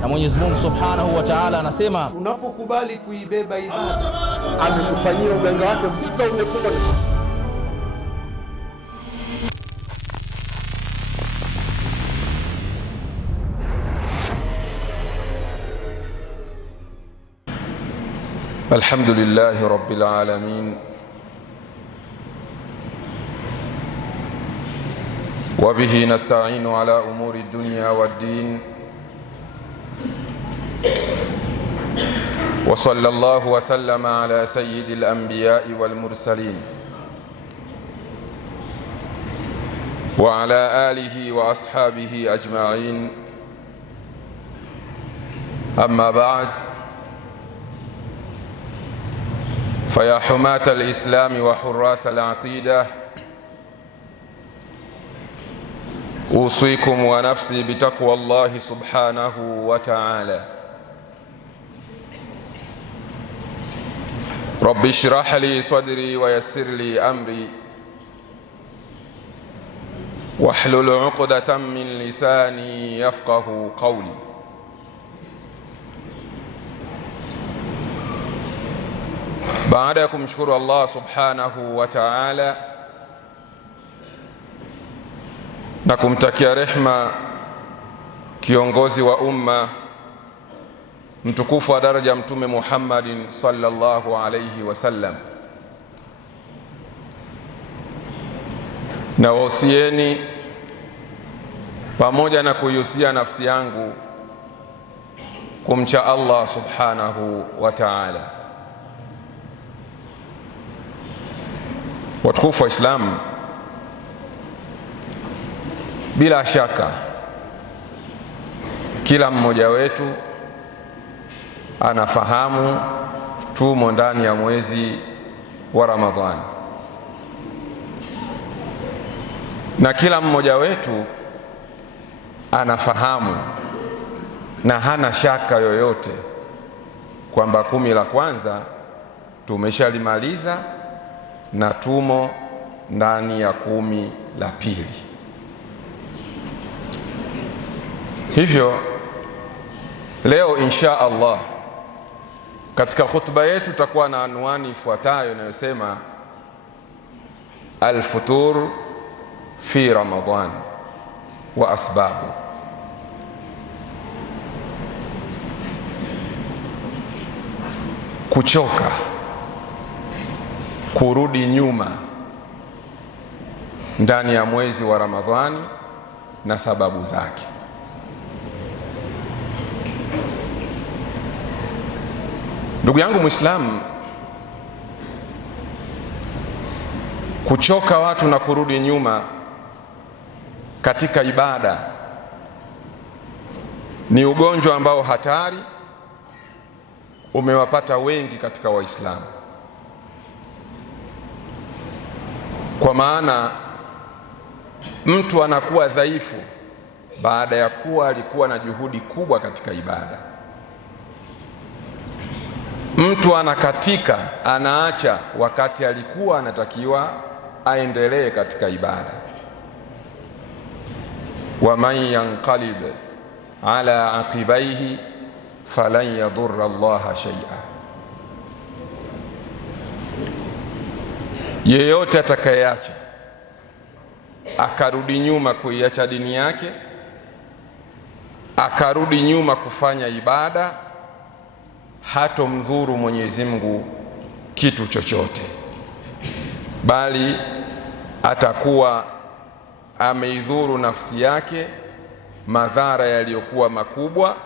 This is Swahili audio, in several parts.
Na Mwenyezi Mungu Subhanahu wa Ta'ala anasema, unapokubali kuibeba ibada, amekufanyia uganga wake mpaka umekuwa. Alhamdulillahi Rabbil Alamin wa bihi nasta'inu ala umuri dunya wad-din wa sallallahu wa sallama ala sayyidil anbiya'i wal mursalin wa ala alihi wa ashabihi ajma'in, amma ba'd. فيا حماة الإسلام وحراس العقيدة، أوصيكم ونفسي بتقوى الله سبحانه وتعالى. رب اشرح لي صدري ويسر لي أمري واحلل عقدة من لساني يفقه قولي. Baada ya kumshukuru Allah subhanahu wa ta'ala na kumtakia rehma kiongozi wa umma mtukufu wa daraja Mtume Muhammadin sallallahu alayhi wasallam, na wausieni pamoja na kuihusia nafsi yangu kumcha Allah subhanahu wa ta'ala. Watukufu wa Islam, bila shaka kila mmoja wetu anafahamu tumo ndani ya mwezi wa Ramadhani, na kila mmoja wetu anafahamu na hana shaka yoyote kwamba 10 la kwanza tumeshalimaliza na tumo ndani ya 10 la pili. Hivyo leo insha Allah katika khutba yetu tutakuwa na anwani ifuatayo inayosema al-futur fi Ramadhan wa asbabu. Kuchoka, kurudi nyuma ndani ya mwezi wa Ramadhani na sababu zake. Ndugu yangu Muislamu, kuchoka watu na kurudi nyuma katika ibada ni ugonjwa ambao hatari umewapata wengi katika Waislamu, kwa maana mtu anakuwa dhaifu baada ya kuwa alikuwa na juhudi kubwa katika ibada. Mtu anakatika, anaacha wakati alikuwa anatakiwa aendelee katika ibada. wa man yanqalib ala aqibaihi falan yadhurra Allaha shay'a, yeyote atakayeacha akarudi nyuma kuiacha dini yake, akarudi nyuma kufanya ibada, hatomdhuru Mwenyezi Mungu kitu chochote, bali atakuwa ameidhuru nafsi yake madhara yaliyokuwa makubwa.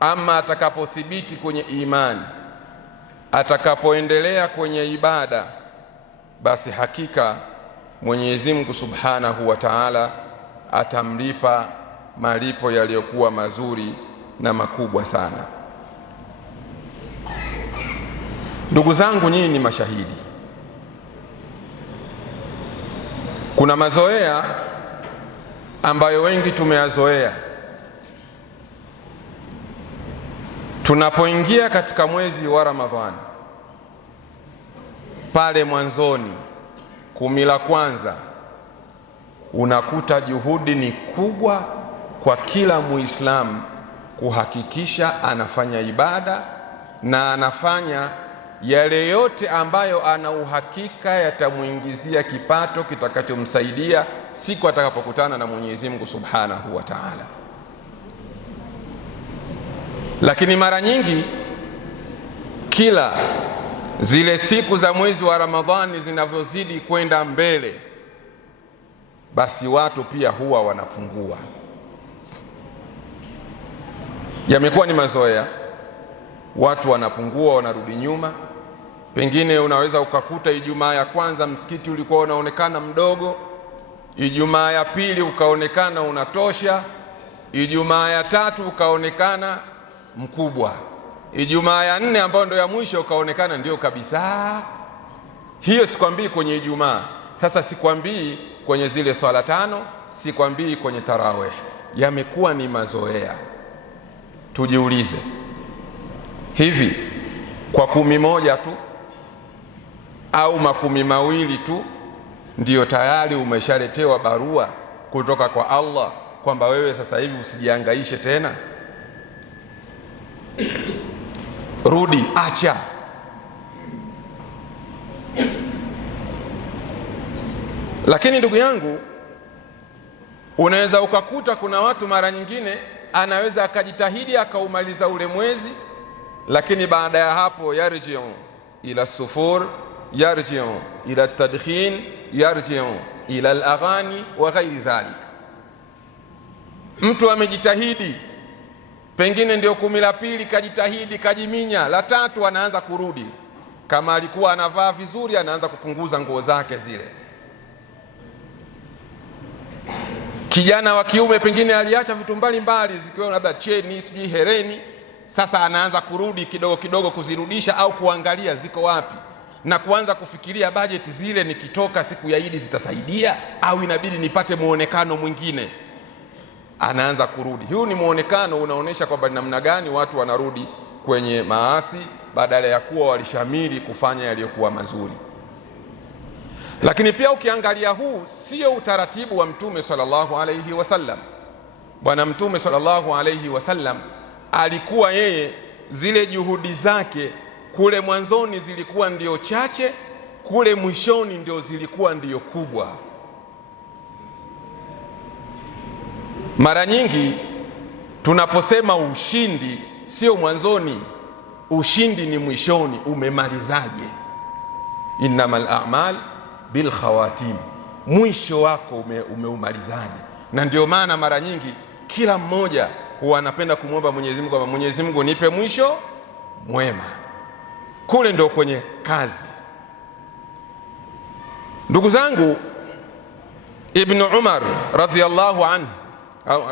Ama atakapothibiti kwenye imani, atakapoendelea kwenye ibada, basi hakika Mwenyezi Mungu Subhanahu wa Ta'ala atamlipa malipo yaliyokuwa mazuri na makubwa sana. Ndugu zangu, nyinyi ni mashahidi. Kuna mazoea ambayo wengi tumeyazoea. Tunapoingia katika mwezi wa Ramadhani, pale mwanzoni 10 la kwanza, unakuta juhudi ni kubwa kwa kila Muislamu kuhakikisha anafanya ibada na anafanya yale yote ambayo ana uhakika yatamuingizia kipato kitakachomsaidia siku atakapokutana na Mwenyezi Mungu Subhanahu wa Ta'ala. Lakini mara nyingi kila zile siku za mwezi wa Ramadhani zinavyozidi kwenda mbele, basi watu pia huwa wanapungua. Yamekuwa ni mazoea, watu wanapungua, wanarudi nyuma. Pengine unaweza ukakuta Ijumaa ya kwanza msikiti ulikuwa unaonekana mdogo, Ijumaa ya pili ukaonekana unatosha, Ijumaa ya tatu ukaonekana mkubwa, Ijumaa ya nne ambayo ndio ya mwisho ukaonekana ndio kabisa. Hiyo sikwambii kwenye Ijumaa. Sasa sikwambii kwenye zile swala tano, sikwambii kwenye tarawih. Yamekuwa ni mazoea. Tujiulize, hivi kwa 11 tu au 12 tu ndiyo tayari umeshaletewa barua kutoka kwa Allah kwamba wewe sasa hivi usijihangaishe tena? Rudi, acha. Lakini ndugu yangu, unaweza ukakuta kuna watu mara nyingine anaweza akajitahidi akaumaliza ule mwezi, lakini baada ya hapo yarji'u ila sufur, yarji'u ila tadkhin, yarji'u ila al-aghani wa ghairi dhalik. Mtu amejitahidi, pengine ndio 10 la pili kajitahidi, kajiminya, la tatu anaanza kurudi. Kama alikuwa anavaa vizuri, anaanza kupunguza nguo zake zile. Kijana wa kiume pengine aliacha vitu mbalimbali zikiwa labda cheni, sijui hereni, sasa anaanza kurudi kidogo kidogo kuzirudisha au kuangalia ziko wapi, na kuanza kufikiria bajeti zile, nikitoka siku ya Idi zitasaidia au inabidi nipate muonekano mwingine. Anaanza kurudi. Huu ni muonekano unaonesha kwamba namna gani watu wanarudi kwenye maasi badala ya kuwa walishamiri kufanya yaliyokuwa mazuri. Lakini pia ukiangalia, huu sio utaratibu wa Mtume sallallahu alayhi wasallam. Bwana Mtume sallallahu alayhi wasallam alikuwa yeye, zile juhudi zake kule mwanzoni zilikuwa ndio chache, kule mwishoni ndio zilikuwa ndio kubwa. Mara nyingi tunaposema ushindi sio mwanzoni, ushindi ni mwishoni. Umemalizaje? Innamal a'mal bil khawatim, mwisho wako umeumalizaje? Na ndio maana mara nyingi kila mmoja huwa anapenda kumwomba Mwenyezi Mungu kwamba Mwenyezi Mungu nipe mwisho mwema. Kule ndio kwenye kazi. Ndugu zangu, Ibn Umar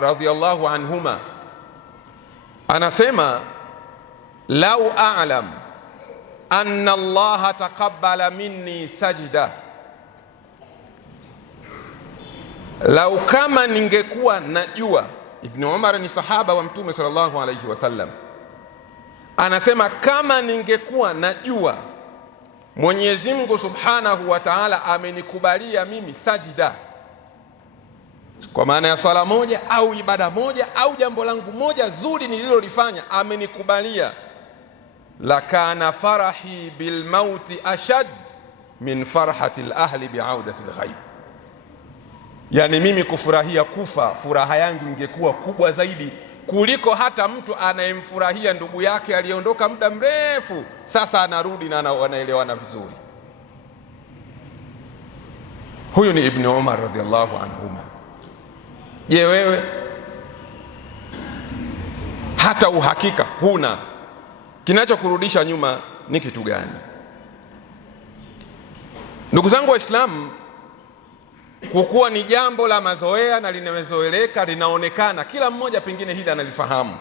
radhiyallahu anhuma anasema, lau a'lam anna Allah taqabbala minni sajda, lau kama ningekuwa najua. Ibn Umar ni sahaba wa Mtume sallallahu alayhi wasallam, anasema kama ningekuwa najua Mwenyezi Mungu Subhanahu wa Ta'ala amenikubalia mimi sajida, kwa maana ya swala moja au ibada moja au jambo langu moja zuri nililolifanya amenikubalia, lakana farahi bil mauti ashad min farhati al-ahli bi'audati al-ghaib. Yani mimi kufurahia kufa, furaha yangu ingekuwa kubwa zaidi kuliko hata mtu anayemfurahia ndugu yake aliondoka muda mrefu, sasa anarudi na wanaelewana vizuri. Huyu ni Ibn Umar radhiallahu anhuma. Je, wewe hata uhakika huna, kinachokurudisha nyuma ni kitu gani? Ndugu zangu Waislamu, kukuwa ni jambo la mazoea na limezoeleka, linaonekana kila mmoja pengine hili analifahamu.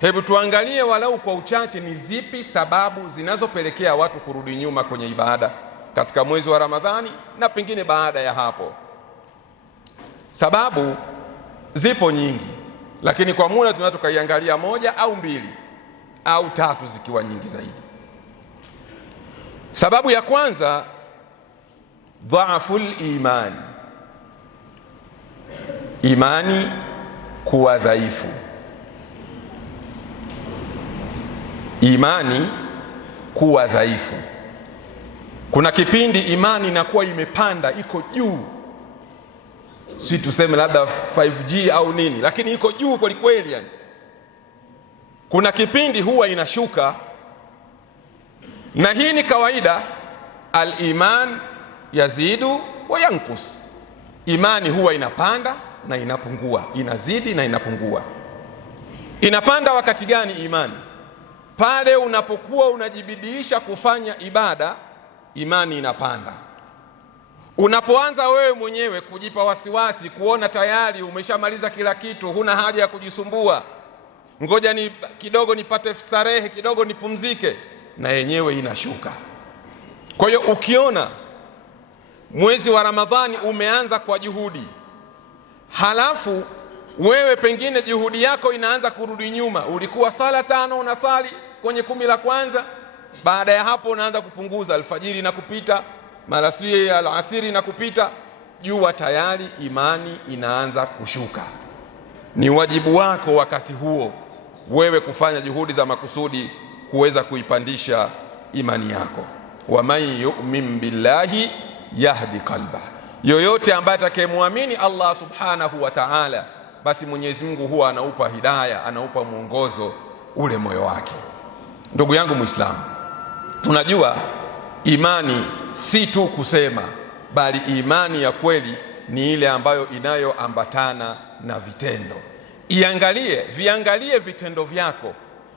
Hebu tuangalie walau kwa uchache ni zipi sababu zinazopelekea watu kurudi nyuma kwenye ibada katika mwezi wa Ramadhani na pengine baada ya hapo. Sababu zipo nyingi, lakini kwa muda tunaweza tukaiangalia moja au mbili au tatu zikiwa nyingi zaidi. Sababu ya kwanza, dhaaful iman, imani kuwa dhaifu. imani kuwa dhaifu. Kuna kipindi imani inakuwa imepanda, iko juu, si tuseme labda 5G au nini, lakini iko juu kweli kweli yani. Kuna kipindi huwa inashuka, na hii ni kawaida. Al-iman yazidu wa yankus, imani huwa inapanda na inapungua, inazidi na inapungua. Inapanda wakati gani imani? Pale unapokuwa unajibidiisha kufanya ibada, imani inapanda. Unapoanza wewe mwenyewe kujipa wasiwasi, kuona tayari umeshamaliza kila kitu, huna haja ya kujisumbua, ngoja ni kidogo nipate starehe, kidogo nipumzike, na yenyewe inashuka. Kwa hiyo ukiona mwezi wa Ramadhani umeanza kwa juhudi, halafu wewe pengine juhudi yako inaanza kurudi nyuma, ulikuwa sala 5 unasali kwenye 10 la kwanza, baada ya hapo unaanza kupunguza, alfajiri na kupita, malasui ya alasiri na kupita, jua tayari imani inaanza kushuka. Ni wajibu wako wakati huo wewe kufanya juhudi za makusudi kuweza kuipandisha imani yako. Wa man yu'min billahi yahdi qalba, yoyote ambaye atakayemwamini Allah subhanahu wa ta'ala, basi Mwenyezi Mungu huwa anaupa hidayah, anaupa mwongozo ule moyo wake. Ndugu yangu Muislamu, tunajua imani si tu kusema, bali imani ya kweli ni ile ambayo inayoambatana na vitendo. Viangalie vitendo vyako,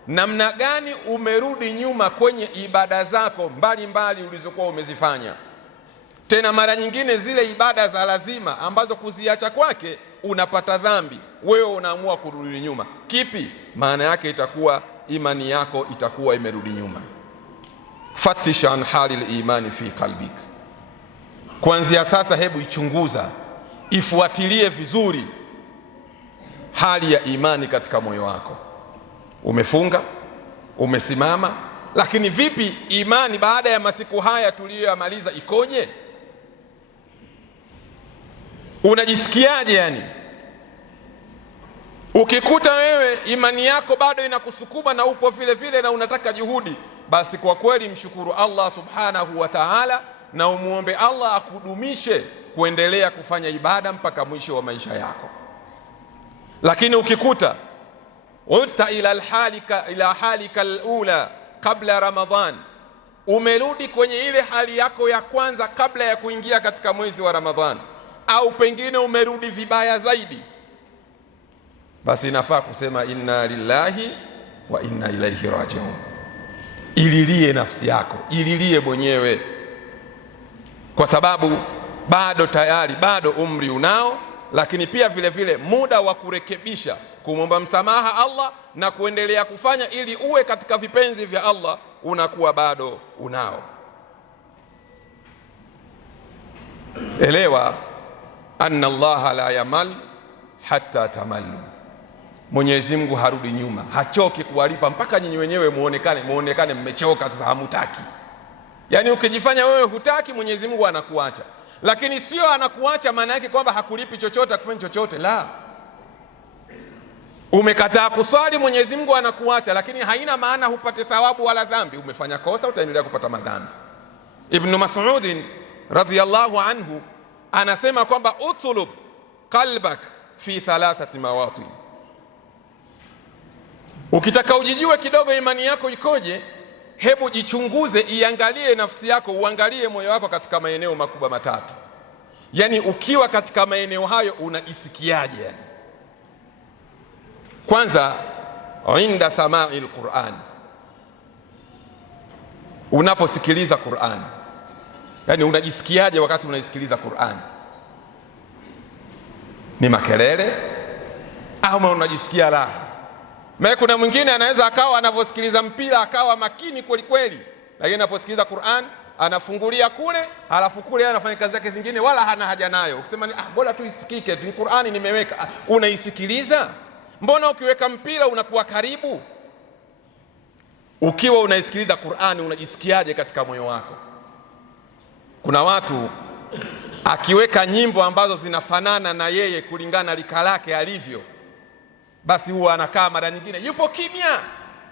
namna gani umerudi nyuma kwenye ibada zako mbalimbali ulizokuwa umezifanya. Tena mara nyingine zile ibada za lazima ambazo kuziacha kwake unapata dhambi, wewe unaamua kurudi nyuma. Kipi maana yake? Itakuwa imani yako itakuwa imerudi nyuma. Fattish an halil imani fi qalbik. Kuanzia sasa, hebu ichunguza, ifuatilie vizuri hali ya imani katika moyo wako. Umefunga, umesimama, lakini vipi imani baada ya masiku haya tuliyoyamaliza ikoje? Unajisikiaje yani? Ukikuta wewe imani yako bado inakusukuma na upo vile vile na unataka juhudi, basi kwa kweli mshukuru Allah subhanahu wa ta'ala na umuombe Allah akudumishe kuendelea kufanya ibada mpaka mwisho wa maisha yako. Lakini ukikuta ulta ila halika alula kabla Ramadhan, umerudi kwenye ile hali yako ya kwanza kabla ya kuingia katika mwezi wa Ramadhan, au pengine umerudi vibaya zaidi, basi inafaa kusema inna lillahi wa inna ilaihi rajiun. Ililie nafsi yako, ililie mwenyewe, kwa sababu bado umri unao, lakini pia vile vile muda wa kurekebisha, kumwomba msamaha Allah na kuendelea kufanya ili uwe katika vipenzi vya Allah unakuwa bado unao. Elewa anna Allah la yamal hatta tamallu, Mwenyezi Mungu harudi nyuma, hachoki kuwalipa mpaka nyinyi wenyewe muonekane mmechoka, sasa hamutaki. Yani ukijifanya wewe hutaki, Mwenyezi Mungu anakuacha. Lakini sio anakuacha maana yake kwamba hakulipi chochote, akufanya chochote, la. Umekataa kuswali, Mwenyezi Mungu anakuacha, lakini haina maana hupate thawabu wala dhambi. Umefanya kosa, utaendelea kupata madhambi. Ibn Mas'ud radhiyallahu anhu anasema kwamba utlub qalbak fi 3 mawatin. Ukitaka ujijue kidogo imani yako ikoje, hebu jichunguze, iangalie nafsi yako, uangalie moyo wako katika maeneo makubwa 3. Yani ukiwa katika maeneo hayo unaisikiaje yani? Kwanza, inda samai alquran, unaposikiliza Qur'an, yani unajisikiaje wakati unaisikiliza Qur'an? Ni makelele au unajisikia raha? Maana kuna mwingine anaweza akawa anavyosikiliza mpira akawa makini kweli kweli, lakini anaposikiliza Qur'an anafungulia kule, halafu kule anafanya kazi zake zingine wala hana haja nayo. Ukisema bora tu isikike, ni Qur'ani nimeweka, unaisikiliza. Mbona ukiweka mpira unakuwa karibu? Ukiwa unaisikiliza Qur'ani unajisikiaje katika moyo wako? Kuna watu akiweka nyimbo ambazo zinafanana na yeye kulingana lika lake alivyo, basi huwa anakaa mara nyingine yupo kimya,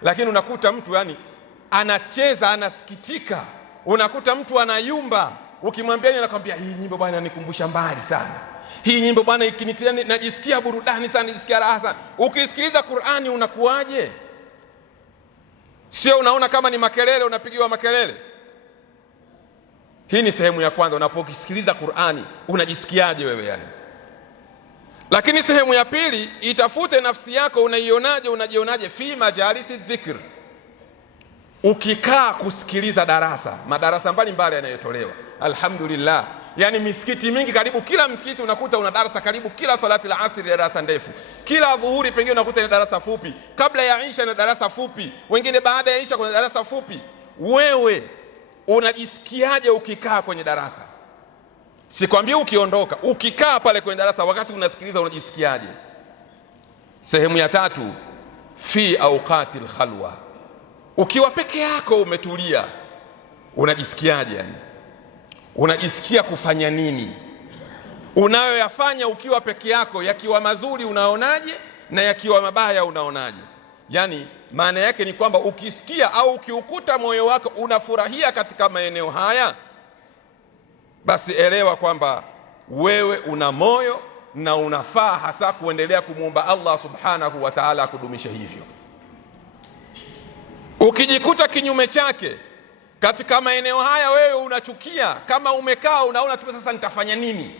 lakini unakuta mtu yani anacheza, anasikitika, unakuta mtu anayumba. Ukimwambia nini, anakuambia hii nyimbo bwana inanikumbusha mbali sana, hii nyimbo bwana ikinitia najisikia burudani sana, najisikia raha sana. Ukisikiliza Qur'ani unakuaje? Sio unaona kama ni makelele, unapigiwa makelele. Hii ni sehemu ya kwanza, unapokisikiliza Qur'ani unajisikiaje wewe yani. Lakini sehemu ya pili, itafute nafsi yako, unaionaje, unajionaje fi majalisi dhikr. Ukikaa kusikiliza darasa, madarasa mbalimbali yanayotolewa, alhamdulillah, yani misikiti mingi, karibu kila msikiti unakuta una darasa, karibu kila salati la asri ya darasa ndefu, kila dhuhuri pengine unakuta ni darasa fupi, kabla ya Isha na darasa fupi, wengine baada ya Isha kuna darasa fupi. Wewe unajisikiaje ukikaa kwenye darasa? Sikwambia ukiondoka, ukikaa pale kwenye darasa wakati unasikiliza unajisikiaje? Sehemu ya tatu, fi awqatil khalwa. Ukiwa peke yako umetulia unajisikiaje yani? Unajisikia kufanya nini? Unayoyafanya ukiwa peke yako, yakiwa mazuri unaonaje na yakiwa mabaya unaonaje? Yani maana yake ni kwamba ukisikia au ukiukuta moyo wako unafurahia katika maeneo haya, basi elewa kwamba wewe una moyo na unafaa hasa kuendelea kumuomba Allah subhanahu wa ta'ala akudumisha hivyo. Ukijikuta kinyume chake katika maeneo haya, wewe unachukia, kama umekaa unaona tu sasa nitafanya nini?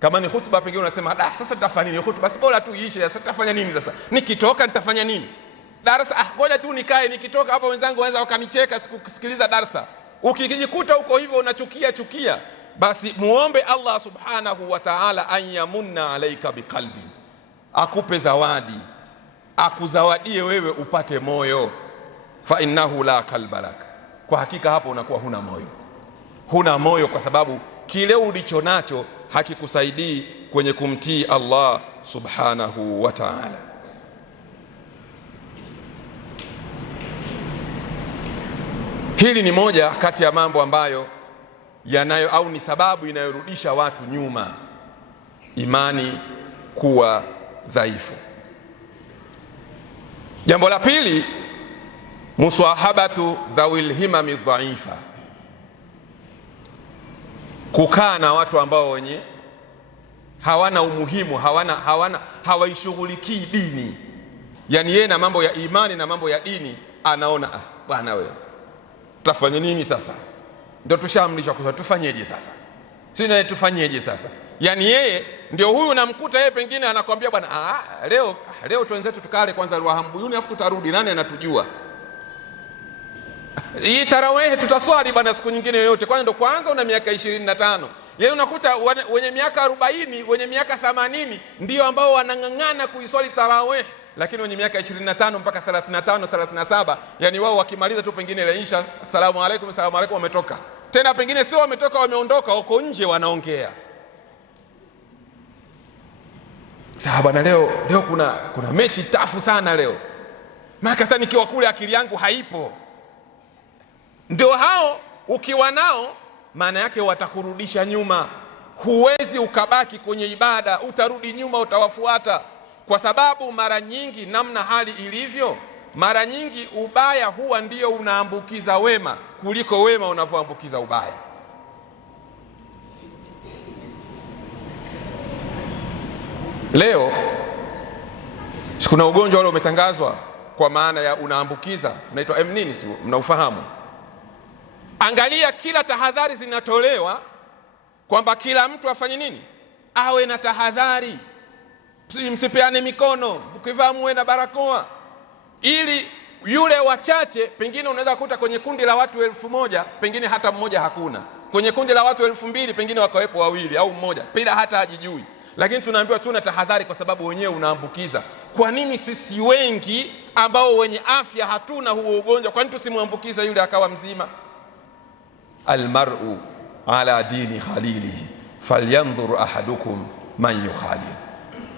Kama ni hutuba pengine unasema sasa nitafanya nini hutuba, basi bora tu iishe, sasa nitafanya nini sasa? Nikitoka nitafanya nini? Darasa ngoja tu nikae, nikitoka hapo wenzangu wanaweza wakanicheka sikusikiliza darasa. Ukijikuta uko hivyo unachukia, basi muombe Allah subhanahu wa ta'ala an yamunna alaika biqalbi, akupe zawadi, akuzawadie wewe upate moyo. Fa innahu la qalba lak, kwa hakika hapo unakuwa huna moyo, kwa sababu kile ulicho nacho hakikusaidii kwenye kumtii Allah subhanahu wa ta'ala. Hili ni moja kati ya mambo ambayo yanayo au ni sababu inayorudisha watu nyuma, imani kuwa dhaifu. Jambo la pili, musahabatu dhawil himami dhaifa, kukaa na watu ambao wenye hawana umuhimu, hawaishughulikii dini. Yani yeye na mambo ya imani na mambo ya dini anaona bwana wewe tutafanya nini sasa? Ndio tushaamrishwa kwa tufanyeje sasa? Sisi tufanyeje sasa? Yani yeye ndio huyu namkuta yeye pengine anakuambia bwana leo tuenzetu tukale kwanza Ruahambuyuni afu tutarudi, nani anatujua? Hii tarawih tutaswali bwana siku nyingine yoyote, kwani ndo kwanza una miaka 25. Leo unakuta wenye miaka 40, wenye miaka 80 ndio ambao wanang'ang'ana kuiswali tarawih, lakini wenye miaka 25 mpaka 35 37, yani wao wakimaliza tu pengine ile Isha, asalamu alaykum wametoka. Tena pengine sio wametoka, wameondoka, wako nje wanaongea. Sasa bwana leo kuna mechi tafu sana leo. Maana hata nikiwa kule akili yangu haipo. Ndio hao ukiwa nao maana yake watakurudisha nyuma. Huwezi ukabaki kwenye ibada, utarudi nyuma, utawafuata. Kwa sababu mara nyingi namna hali ilivyo, mara nyingi ubaya huwa ndio unaambukiza wema kuliko wema unavyoambukiza ubaya. Leo kuna ugonjwa ule umetangazwa kwa maana ya unaambukiza, unaitwa nini, mnaufahamu? Angalia kila tahadhari zinatolewa kwamba kila mtu afanye nini, awe na tahadhari. Msipeane mikono, ukivaa muwe na barakoa, ili yule wachache, pengine unaweza kukuta kwenye kundi la watu 1000 pengine hata mmoja hakuna, kwenye kundi la watu 2000 pengine wakawepo 2 au mmoja bila hata hajijui, lakini tunaambiwa tuna tahadhari kwa sababu wenyewe unaambukiza. Kwa nini sisi wengi ambao wenye afya hatuna huo ugonjwa, kwa nini tusimwambukiza yule akawa mzima? Almar'u ala dini khalilihi falyanzur ahadukum man yukhalil.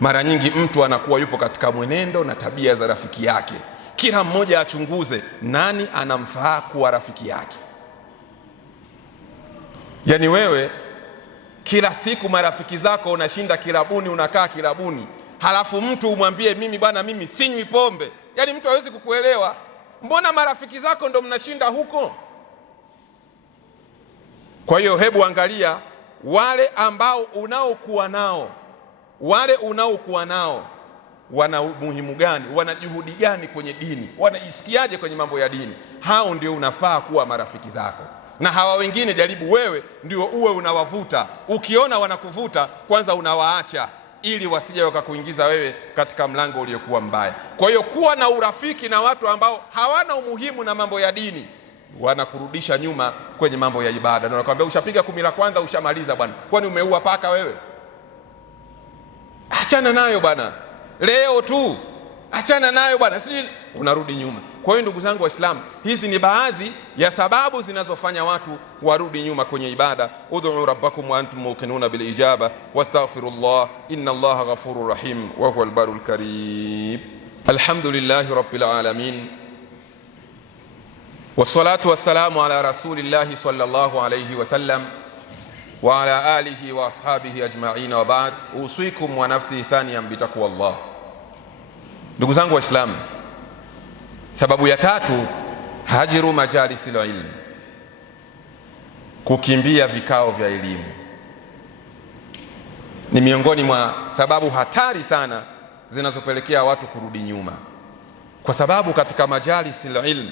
Mara nyingi mtu anakuwa yupo katika mwenendo na tabia za rafiki yake. Kila mmoja achunguze nani anamfaa kuwa rafiki yake. Yani wewe kila siku marafiki zako unashinda kilabuni, unakaa kilabuni, halafu mtu umwambie mimi bwana mimi sinywi pombe, Yaani mtu hawezi kukuelewa. Mbona marafiki zako ndo mnashinda huko? Kwa hiyo hebu angalia wale ambao unaokuwa nao wana umuhimu gani, wana juhudi gani kwenye dini, wanaisikiaje kwenye mambo ya dini. Hao ndio unafaa kuwa marafiki zako, na hawa wengine jaribu wewe ndio uwe unawavuta. Ukiona wanakuvuta, kwanza unawaacha ili wasije wakakuingiza wewe katika mlango uliokuwa mbaya. Kwa hiyo kuwa na urafiki na watu ambao hawana umuhimu na mambo ya dini, wanakurudisha nyuma kwenye mambo ya ibada. Na nakwambia ushapiga 10 la kwanza ushamaliza bwana, kwani umeua paka wewe? Achana nayo bwana, leo tu achana nayo bwana, si unarudi nyuma. Kwa hiyo ndugu zangu Waislamu, hizi ni baadhi ya sababu zinazofanya watu warudi nyuma kwenye ibada. Ud'u rabbakum wa antum muqinuna bil ijaba wastaghfirullah inna Allaha ghafurur rahim wa huwal barul karim. Alhamdulillahi rabbil alamin wassalatu wassalamu ala rasulillahi sallallahu alayhi wasallam wa ala alihi wa ashabihi ajma'in wa ba'd. Usikum wa nafsi thaniyan bitaqwallah. Ndugu zangu Waislamu, sababu ya tatu, hajiru majalisil ilm, kukimbia vikao vya elimu, ni miongoni mwa sababu hatari sana zinazopelekea watu kurudi nyuma, kwa sababu katika majalisil ilm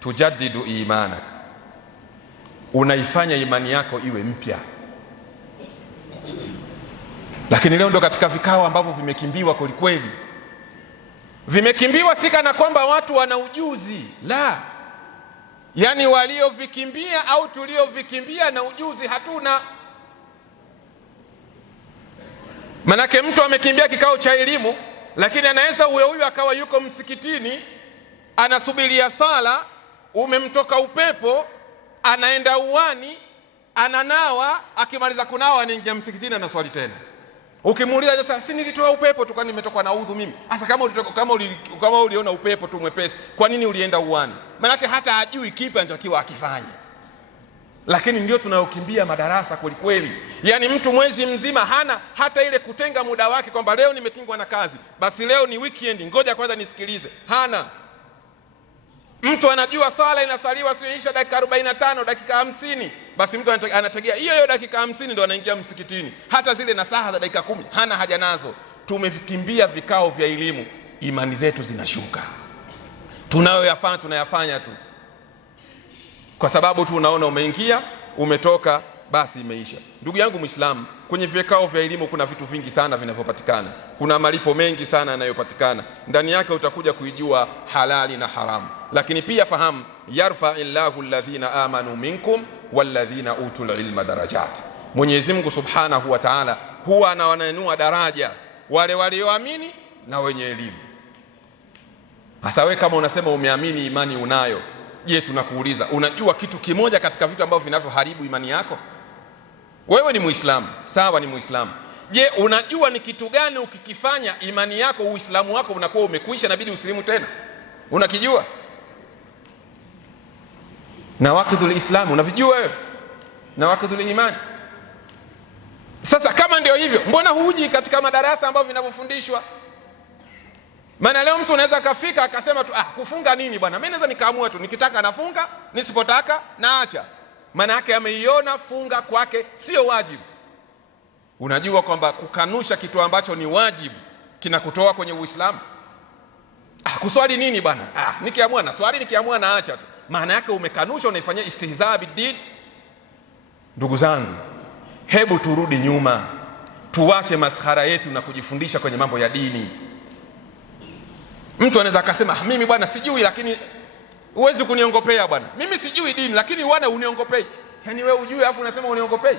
tujaddidu imanak, unaifanya imani yako iwe mpya. Lakini leo ndo katika vikao ambavyo vimekimbiwa kwelikweli. Vimekimbiwa si kana kwamba watu wana ujuzi, la, yani waliovikimbia au tuliovikimbia na ujuzi hatuna. Manake mtu amekimbia kikao cha elimu, lakini anaweza huyo akawa yuko msikitini anasubiria sala, umemtoka upepo, anaenda uwani, ananawa, akimaliza kunawa anaingia msikitini anaswali tena. Ukimuuliza sasa, si nilitoa upepo tu, kwani nimetoka na udhu mimi? Sasa kama uliona upepo tu mwepesi, kwa nini ulienda uwani? Manake hata hajui kipi anachokiwa akifanye. Lakini ndio tunayokimbia madarasa kweli kweli. Yani mtu mwezi mzima hana hata ile kutenga muda wake kwamba leo nimetingwa na kazi, basi leo ni weekend, ngoja kwanza nisikilize. Hana. Mtu anajua sala inasaliwa siisha dakika 45, dakika 50, basi mtu anategea hiyo dakika 50 ndo anaingia msikitini. Hata zile nasaha za dakika 10 hana haja nazo. Tumekimbia vikao vya elimu, imani zetu zinashuka. Tunayafanya tu kwa sababu tu unaona umeingia, umetoka, basi imeisha. Ndugu yangu Muislamu, kwenye vikao vya elimu kuna vitu vingi sana vinavyopatikana. Kuna malipo mengi sana yanayopatikana. Ndani yake utakuja kuijua halali na haramu. Lakini pia fahamu, yarfa'illahu alladhina amanu minkum walladhina utul ilma darajat. Mwenyezi Mungu Subhanahu wa Ta'ala huwa anawainua daraja wale walioamini na wenye elimu. Hasa wewe kama unasema umeamini, imani unayo, je, tunakuuliza, unajua kitu kimoja katika vitu ambavyo vinavyoharibu imani yako? Wewe ni Muislamu, sawa, ni Muislamu. Je, unajua ni kitu gani ukikifanya imani yako, Uislamu wako unakuwa umekuisha, inabidi usilimu tena? Unakijua? Nawaqidhul Islam unavijua wewe? Nawaqidhul imani. Sasa kama ndio hivyo, mbona huji katika madarasa ambayo vinavyofundishwa? Maana leo mtu anaweza kafika akasema tu kufunga nini bwana, mimi naweza nikaamua tu, nikitaka nafunga, nisipotaka naacha. Maana yake ameiona funga kwake sio wajibu. Unajua kwamba kukanusha kitu ambacho ni wajibu kinakutoa kwenye Uislamu? Kuswali nini bwana, nikiamua na swali, nikiamua naacha tu. Maana yake umekanusha, unaifanyia istihzaa bidin. Ndugu zangu, hebu turudi nyuma, tuache maskhara yetu na kujifundisha kwenye mambo ya dini. Mtu anaweza akasema mimi bwana sijui, lakini huwezi kuniongopea bwana, mimi sijui dini lakini wana uniongopei. Yani wewe ujue alafu unasema uniongopei?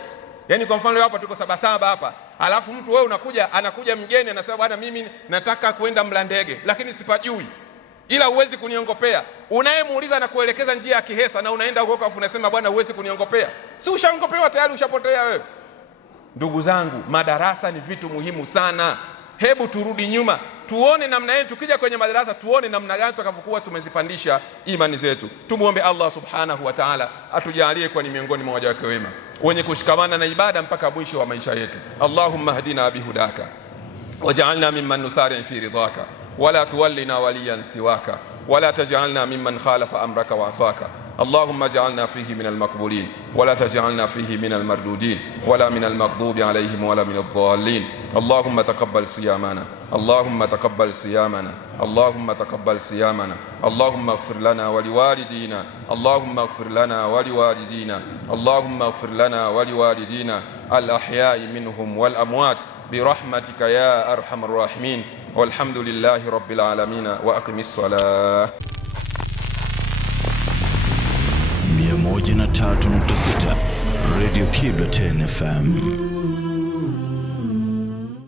Yani kwa mfano leo hapa tuko Sabasaba hapa, alafu mtu wewe anakuja mgeni anasema bwana mimi nataka kwenda Mlandege lakini sipajui, ila huwezi kuniongopea. Unayemuuliza na kuelekeza njia ya Kihesa na unaenda huko alafu unasema bwana huwezi kuniongopea. Si ushaongopewa tayari, ushapotea wewe. Ndugu zangu, madarasa ni vitu muhimu sana. Hebu turudi nyuma, tuone namna yetu, tukija kwenye madarasa tuone namna gani tutakavyokuwa tumezipandisha imani zetu. Tumuombe Allah Subhanahu wa Ta'ala atujalie kwa ni miongoni mwa waja wake wema wenye kushikamana na ibada mpaka mwisho wa maisha yetu. Allahumma hadina bihudaka waj'alna mimman nusari fi ridhaka ولا تولنا وليا سواك ولا تجعلنا ممن خالف أمرك وعصاك. اللهم اجعلنا فيه من المقبولين ولا تجعلنا فيه من المردودين ولا من المغضوب عليهم ولا من الضالين. اللهم تقبل صيامنا، اللهم تقبل صيامنا، اللهم تقبل صيامنا. اللهم اغفر لنا ولوالدينا، اللهم اغفر لنا ولوالدينا، اللهم اغفر لنا ولوالدينا الأحياء منهم والأموات برحمتك يا أرحم الراحمين. والحمد لله رب العالمين. وأقم الصلاة. 103.6 Radio Kibla 10 FM.